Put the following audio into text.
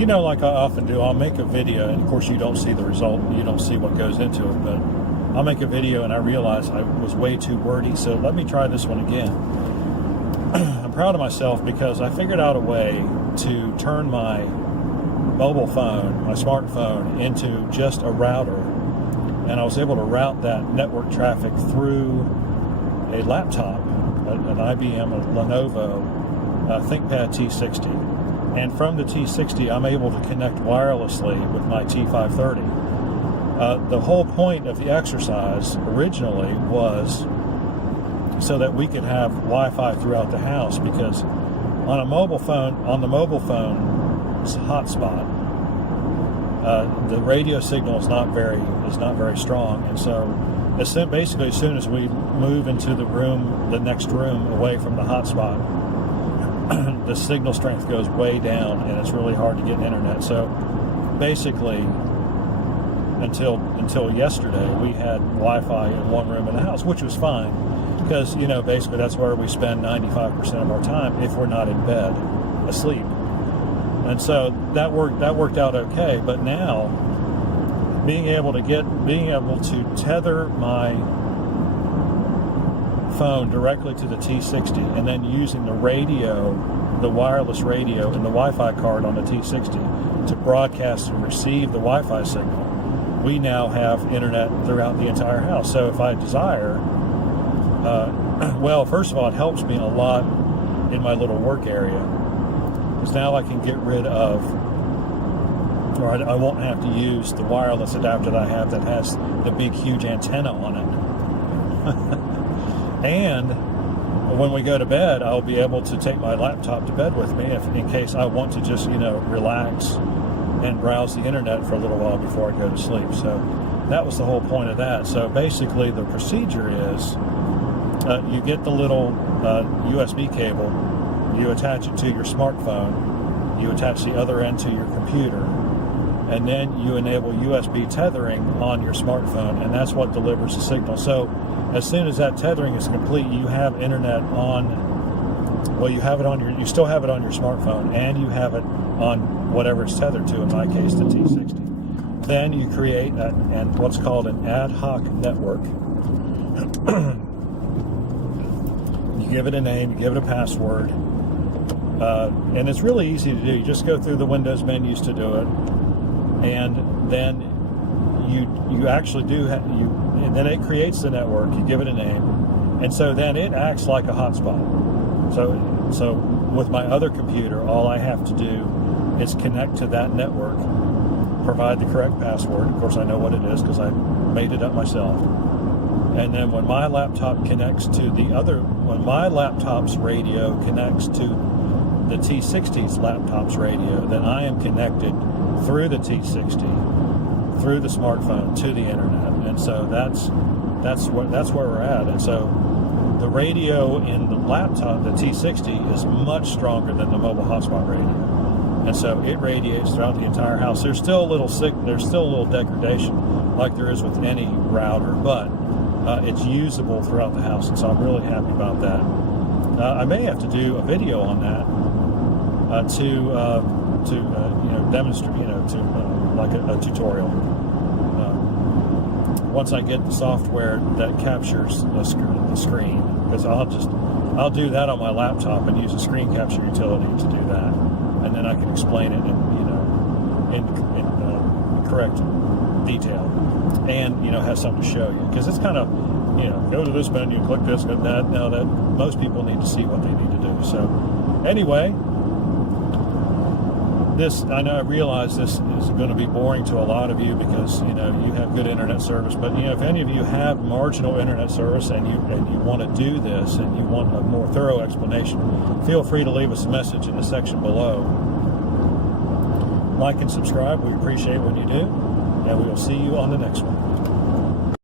you know, like I often do, I'll make a video, and of course you don't see the result, you don't see what goes into it, but I'll make a video and I realize I was way too wordy, so let me try this one again. I'm proud of myself because I figured out a way to turn my mobile phone, my smartphone, into just a router, and I was able to route that network traffic through a laptop, an IBM, a Lenovo ThinkPad T60. And from the T60, I'm able to connect wirelessly with my T530. The whole point of the exercise originally was so that we could have Wi-Fi throughout the house, because on the mobile phone's hotspot, the radio signal is not very strong, and so basically as soon as we move into the next room away from the hotspot, the signal strength goes way down, and it's really hard to get internet. So basically, until yesterday, we had Wi-Fi in one room in the house, which was fine, because, you know, basically that's where we spend 95% of our time if we're not in bed, asleep. And so that worked out okay. But now, being able to tether my phone directly to the T60, and then using the wireless radio and the Wi-Fi card on the T60 to broadcast and receive the Wi-Fi signal, we now have internet throughout the entire house. So if I desire, well, first of all, it helps me a lot in my little work area, because now I can get rid of, or I won't have to use the wireless adapter that I have that has the big huge antenna on it. And when we go to bed, I'll be able to take my laptop to bed with me in case I want to just, you know, relax and browse the internet for a little while before I go to sleep. So that was the whole point of that. So basically the procedure is you get the little USB cable, you attach it to your smartphone, you attach the other end to your computer, and then you enable USB tethering on your smartphone, and that's what delivers the signal. So as soon as that tethering is complete, you have internet on, well, you still have it on your smartphone, and you have it on whatever it's tethered to, in my case, the T60. Then you create what's called an ad hoc network. You give it a name, you give it a password, and it's really easy to do. You just go through the Windows menus to do it, and then you actually do and then it creates the network. You give it a name, and so then it acts like a hotspot. So with my other computer, all I have to do is connect to that network, provide the correct password. Of course, I know what it is because I made it up myself. And then when my laptop connects to when my laptop's radio connects to the T60's laptop's radio, then I am connected through the T60, through the smartphone, to the internet. And so that's where we're at. And so the radio in the laptop, the T60, is much stronger than the mobile hotspot radio, and so it radiates throughout the entire house. There's still a little degradation, like there is with any router, but it's usable throughout the house, and so I'm really happy about that. I may have to do a video on that to demonstrate, like a tutorial. Once I get the software that captures the screen, because I'll do that on my laptop and use a screen capture utility to do that, and then I can explain it in correct detail, and have something to show you, because it's kind of go to this menu, click this, click that. Now that most people need to see what they need to do. So anyway, I realize this is going to be boring to a lot of you, because you have good internet service. But if any of you have marginal internet service and you want to do this and you want a more thorough explanation, feel free to leave us a message in the section below. Like and subscribe. We appreciate when you do, and we will see you on the next one.